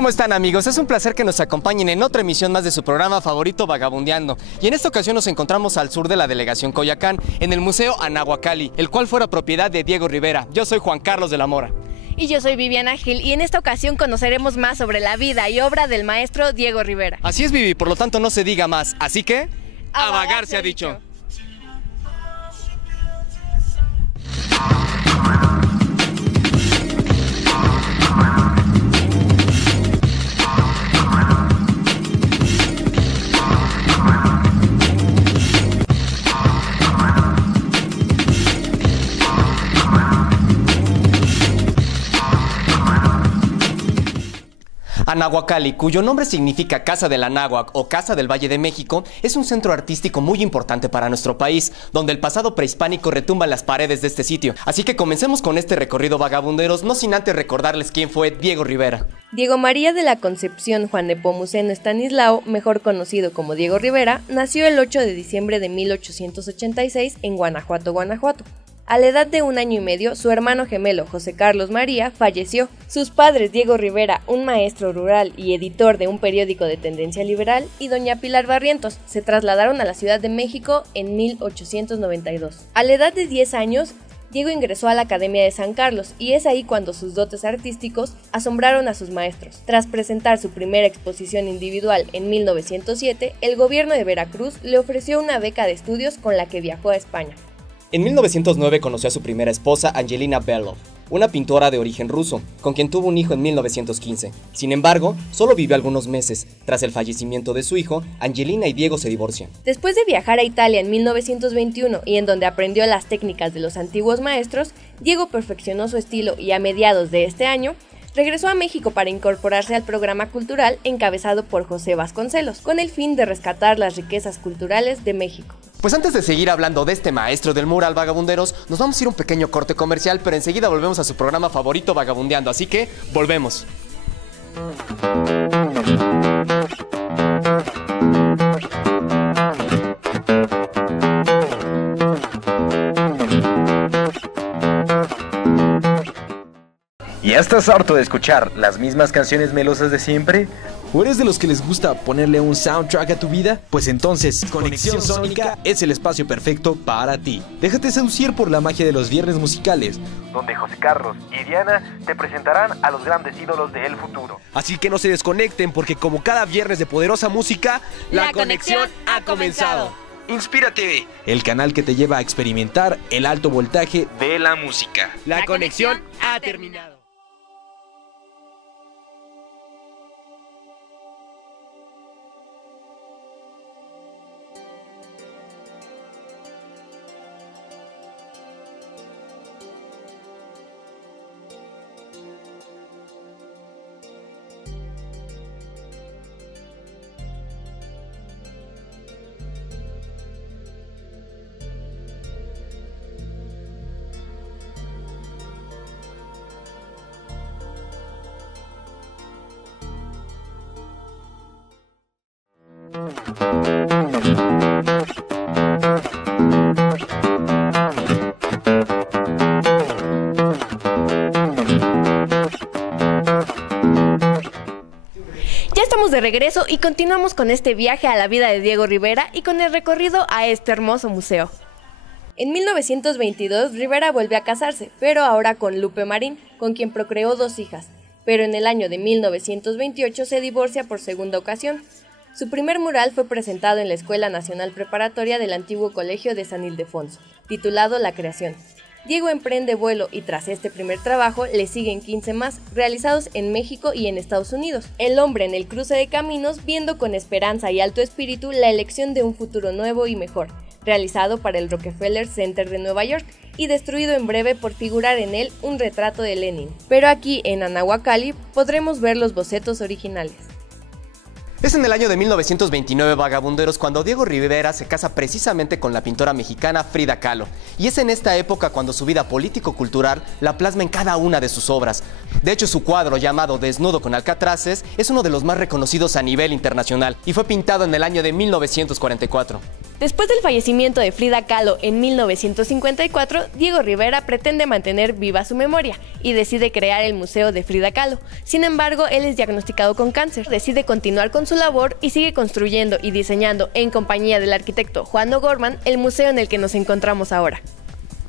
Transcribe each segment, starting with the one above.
¿Cómo están, amigos? Es un placer que nos acompañen en otra emisión más de su programa favorito, Vagabundeando. Y en esta ocasión nos encontramos al sur de la delegación Coyoacán, en el Museo Anahuacalli, el cual fuera propiedad de Diego Rivera. Yo soy Juan Carlos de la Mora. Y yo soy Viviana Gil, y en esta ocasión conoceremos más sobre la vida y obra del maestro Diego Rivera. Así es, Vivi, por lo tanto no se diga más. Así que, a vagar se ha dicho. Anahuacalli, cuyo nombre significa Casa del Anáhuac o Casa del Valle de México, es un centro artístico muy importante para nuestro país, donde el pasado prehispánico retumba en las paredes de este sitio. Así que comencemos con este recorrido, vagabunderos, no sin antes recordarles quién fue Diego Rivera. Diego María de la Concepción Juan Nepomuceno Estanislao, mejor conocido como Diego Rivera, nació el 8 de diciembre de 1886 en Guanajuato, Guanajuato. A la edad de 1 año y medio, su hermano gemelo, José Carlos María, falleció. Sus padres, Diego Rivera, un maestro rural y editor de un periódico de tendencia liberal, y doña Pilar Barrientos, se trasladaron a la Ciudad de México en 1892. A la edad de 10 años, Diego ingresó a la Academia de San Carlos, y es ahí cuando sus dotes artísticos asombraron a sus maestros. Tras presentar su primera exposición individual en 1907, el gobierno de Veracruz le ofreció una beca de estudios con la que viajó a España. En 1909 conoció a su primera esposa, Angelina Belov, una pintora de origen ruso, con quien tuvo un hijo en 1915. Sin embargo, solo vivió algunos meses. Tras el fallecimiento de su hijo, Angelina y Diego se divorcian. Después de viajar a Italia en 1921 y en donde aprendió las técnicas de los antiguos maestros, Diego perfeccionó su estilo y a mediados de este año, regresó a México para incorporarse al programa cultural encabezado por José Vasconcelos, con el fin de rescatar las riquezas culturales de México. Pues antes de seguir hablando de este maestro del mural, vagabunderos, nos vamos a ir a un pequeño corte comercial, pero enseguida volvemos a su programa favorito, Vagabundeando, así que volvemos. ¿Ya estás harto de escuchar las mismas canciones melosas de siempre? ¿O eres de los que les gusta ponerle un soundtrack a tu vida? Pues entonces, Conexión Sónica es el espacio perfecto para ti. Déjate seducir por la magia de los viernes musicales, Donde José Carlos y Diana te presentarán a los grandes ídolos del futuro. así que no se desconecten porque como cada viernes de poderosa música, La conexión ha comenzado. Inspírate el canal que te lleva a experimentar el alto voltaje de la música. La conexión ha terminado. Ya estamos de regreso y continuamos con este viaje a la vida de Diego Rivera y con el recorrido a este hermoso museo. En 1922, Rivera volvió a casarse, pero ahora con Lupe Marín, con quien procreó 2 hijas, pero en el año de 1928 se divorcia por segunda ocasión. Su primer mural fue presentado en la Escuela Nacional Preparatoria del antiguo Colegio de San Ildefonso, titulado La Creación. Diego emprende vuelo y tras este primer trabajo le siguen 15 más, realizados en México y en Estados Unidos. El hombre en el cruce de caminos, viendo con esperanza y alto espíritu la elección de un futuro nuevo y mejor, realizado para el Rockefeller Center de Nueva York y destruido en breve por figurar en él un retrato de Lenin. Pero aquí en Anahuacalli podremos ver los bocetos originales. Es en el año de 1929, vagabunderos, cuando Diego Rivera se casa precisamente con la pintora mexicana Frida Kahlo. Y es en esta época cuando su vida político-cultural la plasma en cada una de sus obras. De hecho, su cuadro llamado Desnudo con alcatraces es uno de los más reconocidos a nivel internacional y fue pintado en el año de 1944. Después del fallecimiento de Frida Kahlo en 1954, Diego Rivera pretende mantener viva su memoria y decide crear el Museo de Frida Kahlo. Sin embargo, él es diagnosticado con cáncer. Decide continuar con su labor y sigue construyendo y diseñando, en compañía del arquitecto Juan O'Gorman, el museo en el que nos encontramos ahora.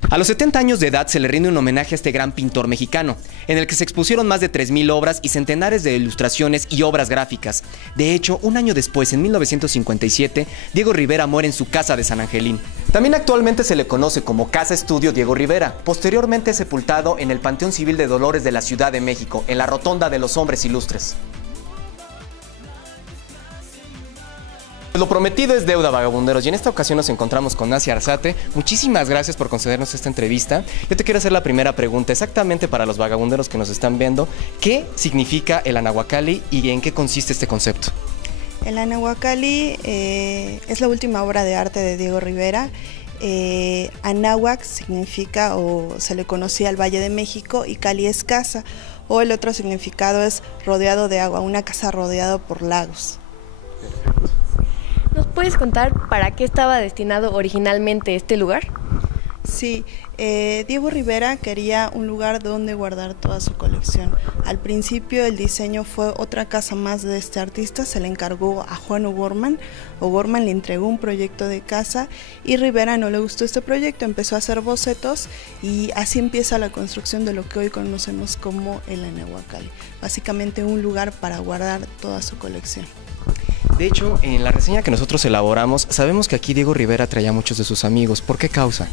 A los 70 años de edad se le rinde un homenaje a este gran pintor mexicano, en el que se expusieron más de 3,000 obras y centenares de ilustraciones y obras gráficas. De hecho, un año después, en 1957, Diego Rivera muere en su casa de San Angelín. También actualmente se le conoce como Casa Estudio Diego Rivera. Posteriormente es sepultado en el Panteón Civil de Dolores de la Ciudad de México, en la Rotonda de los Hombres Ilustres. Lo prometido es deuda, vagabunderos, y en esta ocasión nos encontramos con Nancy Arzate. Muchísimas gracias por concedernos esta entrevista. Yo te quiero hacer la primera pregunta, exactamente para los vagabunderos que nos están viendo. ¿Qué significa el Anahuacalli y en qué consiste este concepto? El Anahuacalli es la última obra de arte de Diego Rivera. Anáhuac significa, o se le conocía al Valle de México, y Cali es casa, o el otro significado es rodeado de agua, una casa rodeada por lagos. ¿Nos puedes contar para qué estaba destinado originalmente este lugar? Sí, Diego Rivera quería un lugar donde guardar toda su colección. Al principio el diseño fue otra casa más de este artista, se le encargó a Juan O'Gorman. O'Gorman le entregó un proyecto de casa y Rivera no le gustó este proyecto, empezó a hacer bocetos y así empieza la construcción de lo que hoy conocemos como el Anahuacalli. Básicamente un lugar para guardar toda su colección. De hecho, en la reseña que nosotros elaboramos, sabemos que aquí Diego Rivera traía a muchos de sus amigos. ¿Por qué causa?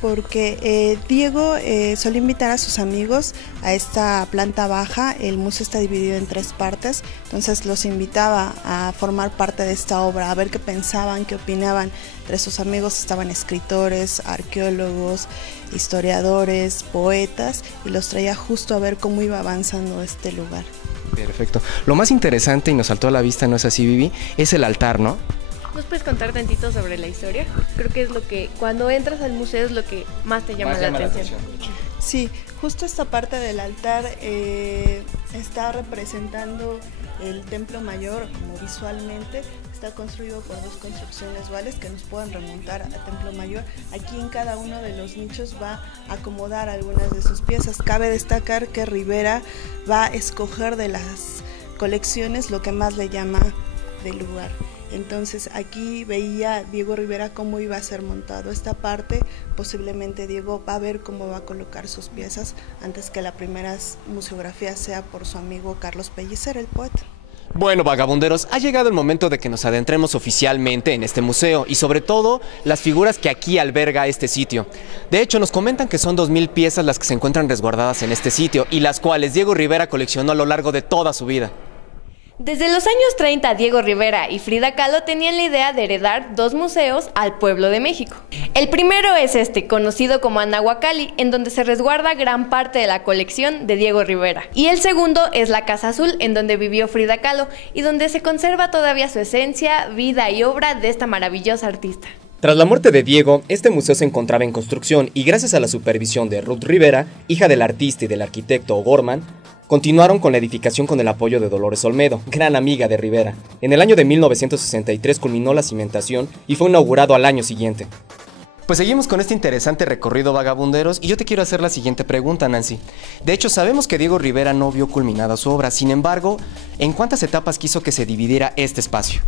Porque Diego solía invitar a sus amigos a esta planta baja. El museo está dividido en 3 partes, entonces los invitaba a formar parte de esta obra, a ver qué pensaban, qué opinaban. Entre sus amigos estaban escritores, arqueólogos, historiadores, poetas, y los traía justo a ver cómo iba avanzando este lugar. Perfecto. Lo más interesante, y nos saltó a la vista, ¿no es así, Vivi? Es el altar, ¿no? ¿Nos puedes contar tantito sobre la historia? Creo que es lo que, cuando entras al museo, es lo que más te llama la atención. Sí, justo esta parte del altar está representando el templo mayor, como visualmente. Está construido por 2 construcciones duales que nos pueden remontar a Templo Mayor. Aquí en cada uno de los nichos va a acomodar algunas de sus piezas. Cabe destacar que Rivera va a escoger de las colecciones lo que más le llama del lugar. Entonces aquí veía Diego Rivera cómo iba a ser montado esta parte. Posiblemente Diego va a ver cómo va a colocar sus piezas antes que la primera museografía sea por su amigo Carlos Pellicer, el poeta. Bueno, vagabunderos, ha llegado el momento de que nos adentremos oficialmente en este museo y sobre todo las figuras que aquí alberga este sitio. De hecho, nos comentan que son 2,000 piezas las que se encuentran resguardadas en este sitio y las cuales Diego Rivera coleccionó a lo largo de toda su vida. Desde los años 30, Diego Rivera y Frida Kahlo tenían la idea de heredar 2 museos al pueblo de México. El primero es este, conocido como Anahuacalli, en donde se resguarda gran parte de la colección de Diego Rivera. Y el segundo es la Casa Azul, en donde vivió Frida Kahlo y donde se conserva todavía su esencia, vida y obra de esta maravillosa artista. Tras la muerte de Diego, este museo se encontraba en construcción y gracias a la supervisión de Ruth Rivera, hija del artista y del arquitecto O'Gorman, continuaron con la edificación con el apoyo de Dolores Olmedo, gran amiga de Rivera. En el año de 1963 culminó la cimentación y fue inaugurado al año siguiente. Pues seguimos con este interesante recorrido, vagabunderos, y yo te quiero hacer la siguiente pregunta, Nancy. De hecho, sabemos que Diego Rivera no vio culminada su obra, sin embargo, ¿en cuántas etapas quiso que se dividiera este espacio?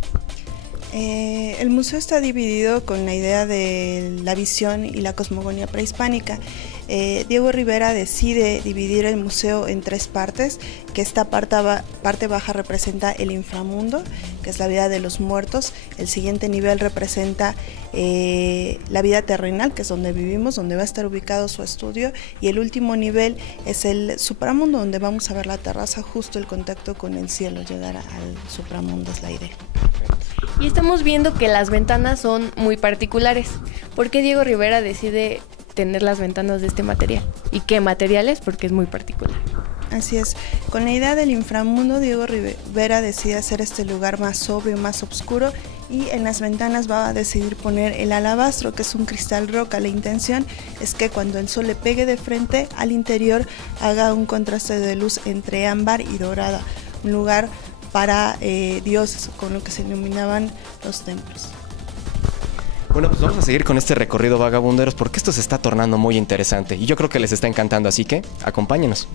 El museo está dividido con la idea de la visión y la cosmogonía prehispánica. Diego Rivera decide dividir el museo en 3 partes, que esta parte baja representa el inframundo, que es la vida de los muertos. El siguiente nivel representa la vida terrenal, que es donde vivimos, donde va a estar ubicado su estudio, y el último nivel es el supramundo, donde vamos a ver la terraza, justo el contacto con el cielo, llegar al supramundo es la idea. Y estamos viendo que las ventanas son muy particulares. ¿Por qué Diego Rivera decide tener las ventanas de este material? ¿Y qué material es? Porque es muy particular. Así es, con la idea del inframundo, Diego Rivera decide hacer este lugar más sobrio, más oscuro, y en las ventanas va a decidir poner el alabastro, que es un cristal roca. La intención es que cuando el sol le pegue de frente al interior haga un contraste de luz entre ámbar y dorada, un lugar para dioses, con lo que se iluminaban los templos. Bueno, pues vamos a seguir con este recorrido, vagabunderos, porque esto se está tornando muy interesante y yo creo que les está encantando, así que acompáñenos.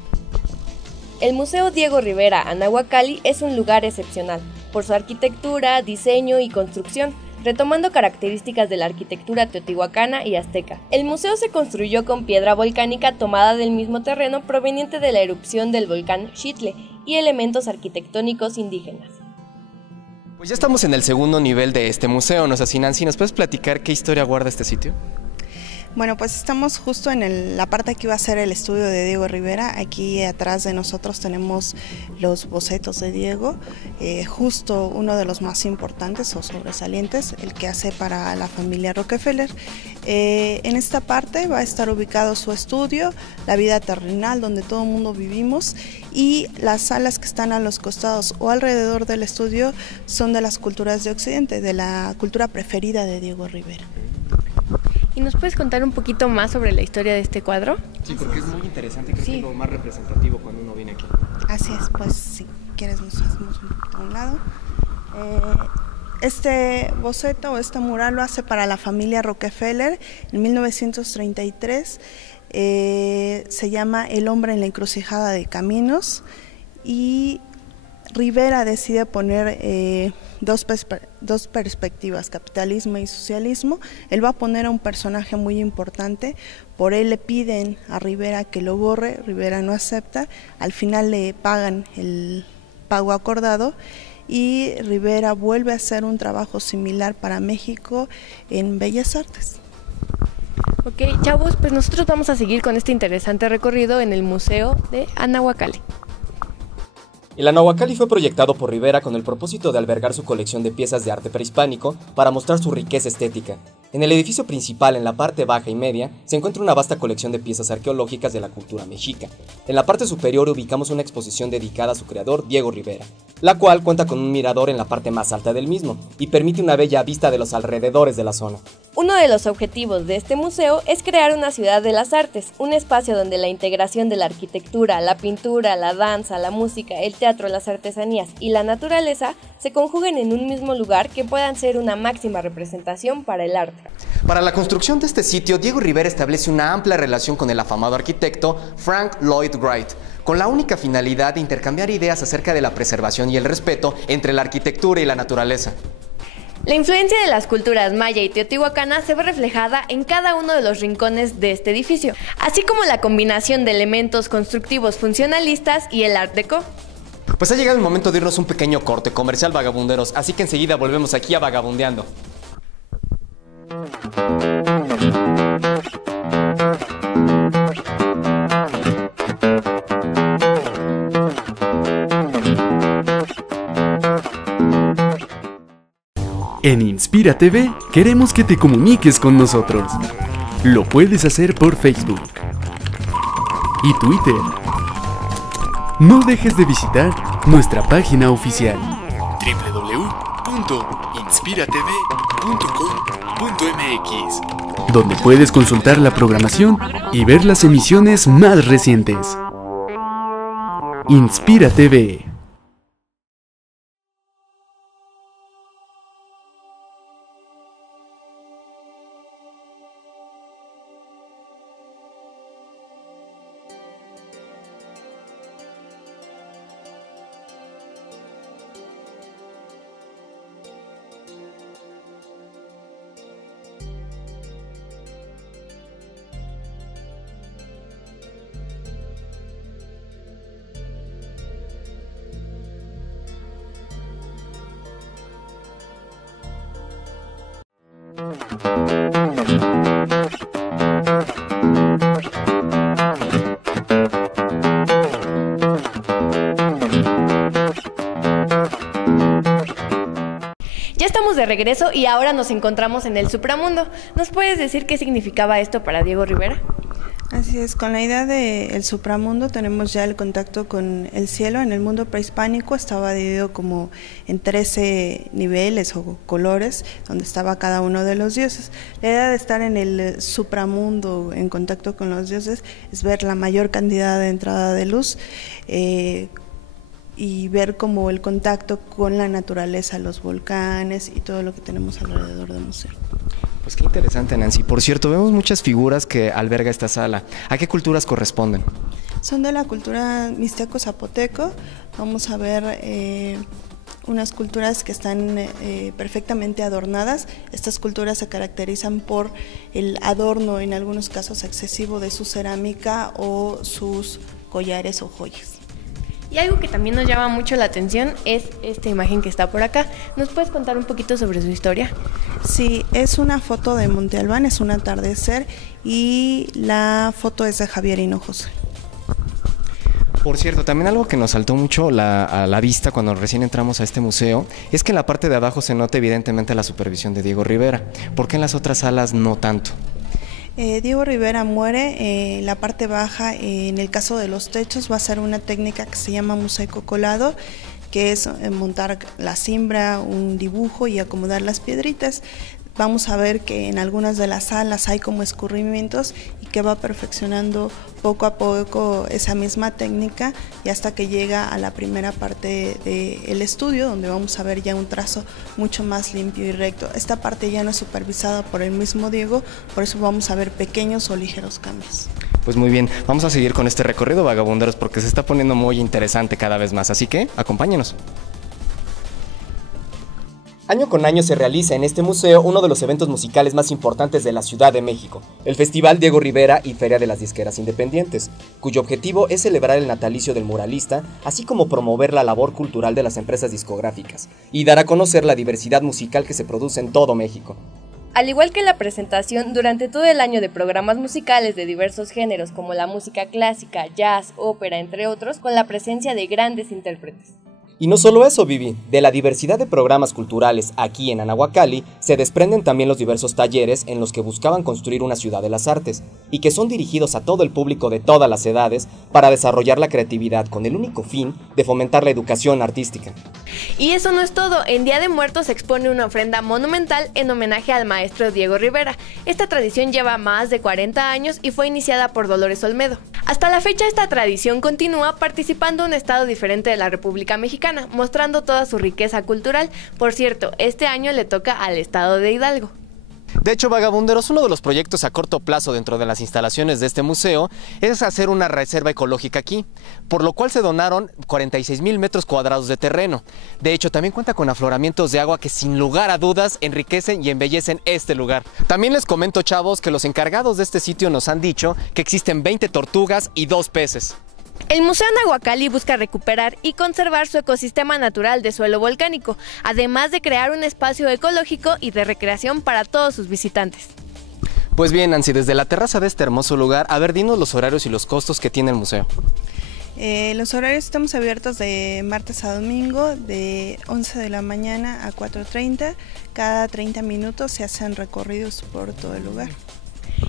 El Museo Diego Rivera Anahuacalli es un lugar excepcional por su arquitectura, diseño y construcción, retomando características de la arquitectura teotihuacana y azteca. El museo se construyó con piedra volcánica tomada del mismo terreno proveniente de la erupción del volcán Xitle y elementos arquitectónicos indígenas. Pues ya estamos en el segundo nivel de este museo, ¿no es así, Nancy? ¿Nos puedes platicar qué historia guarda este sitio? Bueno, pues estamos justo en la parte que iba a ser el estudio de Diego Rivera. Aquí atrás de nosotros tenemos los bocetos de Diego, justo uno de los más importantes o sobresalientes, el que hace para la familia Rockefeller. En esta parte va a estar ubicado su estudio, la vida terrenal donde todo el mundo vivimos, y las salas que están a los costados o alrededor del estudio son de las culturas de Occidente, de la cultura preferida de Diego Rivera. ¿Y nos puedes contar un poquito más sobre la historia de este cuadro? Sí, porque es muy interesante, creo que es lo más representativo cuando uno viene aquí. Así es, pues si quieres nos hacemos un poquito a un lado. Este boceto o este mural lo hace para la familia Rockefeller en 1933. Se llama El hombre en la encrucijada de caminos y Rivera decide poner dos perspectivas, capitalismo y socialismo. Él va a poner a un personaje muy importante, por él le piden a Rivera que lo borre, Rivera no acepta, al final le pagan el pago acordado y Rivera vuelve a hacer un trabajo similar para México en Bellas Artes. Ok, chavos, pues nosotros vamos a seguir con este interesante recorrido en el Museo de Anahuacalli. El Anahuacalli fue proyectado por Rivera con el propósito de albergar su colección de piezas de arte prehispánico para mostrar su riqueza estética. En el edificio principal, en la parte baja y media, se encuentra una vasta colección de piezas arqueológicas de la cultura mexica. En la parte superior ubicamos una exposición dedicada a su creador, Diego Rivera, la cual cuenta con un mirador en la parte más alta del mismo y permite una bella vista de los alrededores de la zona. Uno de los objetivos de este museo es crear una ciudad de las artes, un espacio donde la integración de la arquitectura, la pintura, la danza, la música, el teatro, las artesanías y la naturaleza se conjuguen en un mismo lugar que puedan ser una máxima representación para el arte. Para la construcción de este sitio, Diego Rivera establece una amplia relación con el afamado arquitecto Frank Lloyd Wright, con la única finalidad de intercambiar ideas acerca de la preservación y el respeto entre la arquitectura y la naturaleza. La influencia de las culturas maya y teotihuacana se ve reflejada en cada uno de los rincones de este edificio, así como la combinación de elementos constructivos funcionalistas y el Art Deco. Pues ha llegado el momento de irnos un pequeño corte comercial, vagabunderos, así que enseguida volvemos aquí a Vagabundeando. En Inspira TV queremos que te comuniques con nosotros. Lo puedes hacer por Facebook y Twitter. No dejes de visitar nuestra página oficial www.inspiratv.com.mx, donde puedes consultar la programación y ver las emisiones más recientes. Inspira TV. Ya estamos de regreso y ahora nos encontramos en el supramundo. ¿Nos puedes decir qué significaba esto para Diego Rivera? Así es, con la idea del supramundo tenemos ya el contacto con el cielo. En el mundo prehispánico estaba dividido como en 13 niveles o colores, donde estaba cada uno de los dioses. La idea de estar en el supramundo, en contacto con los dioses, es ver la mayor cantidad de entrada de luz y ver como el contacto con la naturaleza, los volcanes y todo lo que tenemos alrededor del museo. Pues qué interesante, Nancy. Por cierto, vemos muchas figuras que alberga esta sala. ¿A qué culturas corresponden? Son de la cultura mixteco-zapoteco. Vamos a ver unas culturas que están perfectamente adornadas. Estas culturas se caracterizan por el adorno, en algunos casos excesivo, de su cerámica o sus collares o joyas. Y algo que también nos llama mucho la atención es esta imagen que está por acá. ¿Nos puedes contar un poquito sobre su historia? Sí, es una foto de Monte Albán, es un atardecer y la foto es de Javier Hinojosa. Por cierto, también algo que nos saltó mucho a la vista cuando recién entramos a este museo es que en la parte de abajo se nota evidentemente la supervisión de Diego Rivera. ¿Por qué en las otras salas no tanto? Diego Rivera muere en la parte baja. En el caso de los techos va a ser una técnica que se llama mosaico colado, que es montar la cimbra, un dibujo y acomodar las piedritas. Vamos a ver que en algunas de las salas hay como escurrimientos y que va perfeccionando poco a poco esa misma técnica y hasta que llega a la primera parte del estudio, donde vamos a ver ya un trazo mucho más limpio y recto. Esta parte ya no es supervisada por el mismo Diego, por eso vamos a ver pequeños o ligeros cambios. Pues muy bien, vamos a seguir con este recorrido, vagabunderos, porque se está poniendo muy interesante cada vez más, así que acompáñenos. Año con año se realiza en este museo uno de los eventos musicales más importantes de la Ciudad de México, el Festival Diego Rivera y Feria de las Disqueras Independientes, cuyo objetivo es celebrar el natalicio del muralista, así como promover la labor cultural de las empresas discográficas y dar a conocer la diversidad musical que se produce en todo México. Al igual que la presentación, durante todo el año de programas musicales de diversos géneros como la música clásica, jazz, ópera, entre otros, con la presencia de grandes intérpretes. Y no solo eso, Vivi, de la diversidad de programas culturales aquí en Anahuacalli se desprenden también los diversos talleres en los que buscaban construir una ciudad de las artes y que son dirigidos a todo el público de todas las edades para desarrollar la creatividad con el único fin de fomentar la educación artística. Y eso no es todo, en Día de Muertos se expone una ofrenda monumental en homenaje al maestro Diego Rivera. Esta tradición lleva más de 40 años y fue iniciada por Dolores Olmedo. Hasta la fecha esta tradición continúa participando un estado diferente de la República Mexicana, mostrando toda su riqueza cultural. Por cierto, este año le toca al estado de Hidalgo. De hecho, vagabunderos, uno de los proyectos a corto plazo dentro de las instalaciones de este museo es hacer una reserva ecológica aquí, por lo cual se donaron 46,000 metros cuadrados de terreno. De hecho, también cuenta con afloramientos de agua que sin lugar a dudas enriquecen y embellecen este lugar. También les comento, chavos, que los encargados de este sitio nos han dicho que existen 20 tortugas y 2 peces. El Museo Anahuacalli busca recuperar y conservar su ecosistema natural de suelo volcánico, además de crear un espacio ecológico y de recreación para todos sus visitantes. Pues bien, Nancy, desde la terraza de este hermoso lugar, a ver, dinos los horarios y los costos que tiene el museo. Los horarios estamos abiertos de martes a domingo, de 11 de la mañana a 4:30. Cada 30 minutos se hacen recorridos por todo el lugar.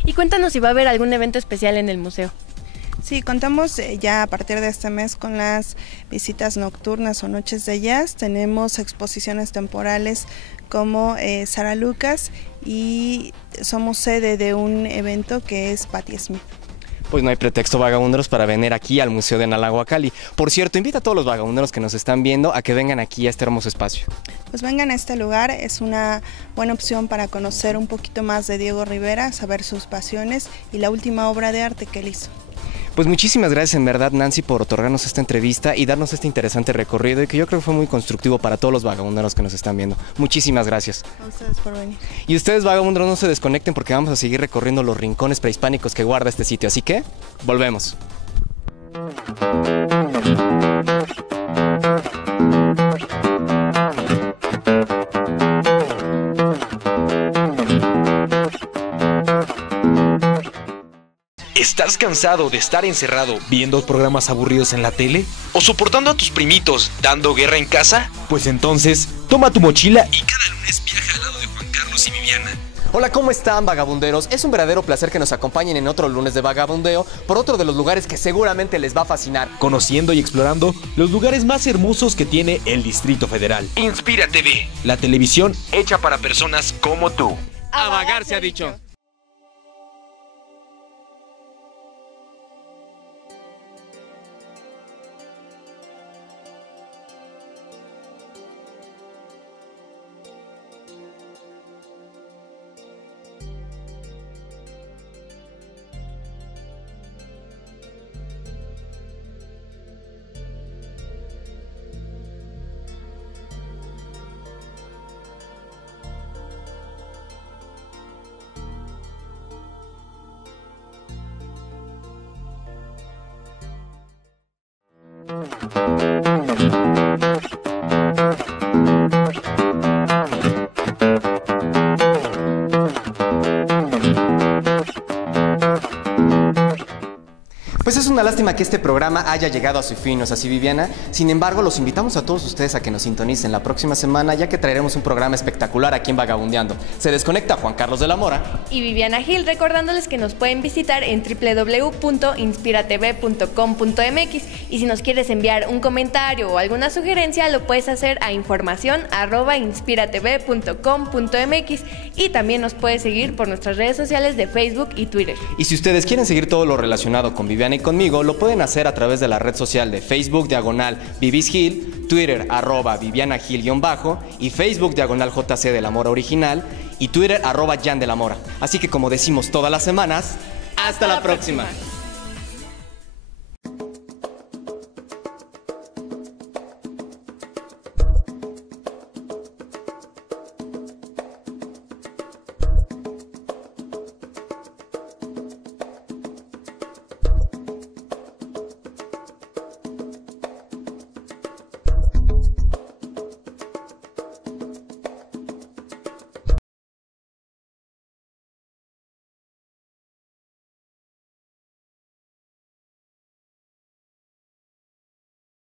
Y cuéntanos si va a haber algún evento especial en el museo. Sí, contamos ya a partir de este mes con las visitas nocturnas o noches de jazz. Tenemos exposiciones temporales como Sara Lucas y somos sede de un evento que es Patti Smith. Pues no hay pretexto, vagabunderos, para venir aquí al Museo de Anahuacalli. Por cierto, invita a todos los vagabunderos que nos están viendo a que vengan aquí a este hermoso espacio. Pues vengan a este lugar, es una buena opción para conocer un poquito más de Diego Rivera, saber sus pasiones y la última obra de arte que él hizo. Pues muchísimas gracias en verdad, Nancy, por otorgarnos esta entrevista y darnos este interesante recorrido y que yo creo que fue muy constructivo para todos los vagabunderos que nos están viendo. Muchísimas gracias. A ustedes por venir. Y ustedes, vagabunderos, no se desconecten porque vamos a seguir recorriendo los rincones prehispánicos que guarda este sitio, así que volvemos. ¿Estás cansado de estar encerrado viendo programas aburridos en la tele? ¿O soportando a tus primitos dando guerra en casa? Pues entonces, toma tu mochila y cada lunes viaja al lado de Juan Carlos y Viviana. Hola, ¿cómo están, vagabunderos? Es un verdadero placer que nos acompañen en otro lunes de vagabundeo por otro de los lugares que seguramente les va a fascinar. Conociendo y explorando los lugares más hermosos que tiene el Distrito Federal. Inspira TV, la televisión hecha para personas como tú. A vagar se ha dicho. Pues es una lástima que este programa haya llegado a su fin, ¿no es así, Viviana? Sin embargo, los invitamos a todos ustedes a que nos sintonicen la próxima semana, ya que traeremos un programa espectacular aquí en Vagabundeando. Se desconecta Juan Carlos de la Mora y Viviana Gil, recordándoles que nos pueden visitar en www.inspiratv.com.mx, y si nos quieres enviar un comentario o alguna sugerencia, lo puedes hacer a informacion@inspiratv.com.mx, y también nos puedes seguir por nuestras redes sociales de Facebook y Twitter. Y si ustedes quieren seguir todo lo relacionado con Viviana y conmigo, lo pueden hacer a través de la red social de Facebook /VivisGil, Twitter @VivianaGil_ y Facebook /JC de la Mora Original y Twitter @Jan de la Mora. Así que, como decimos todas las semanas, ¡hasta la próxima!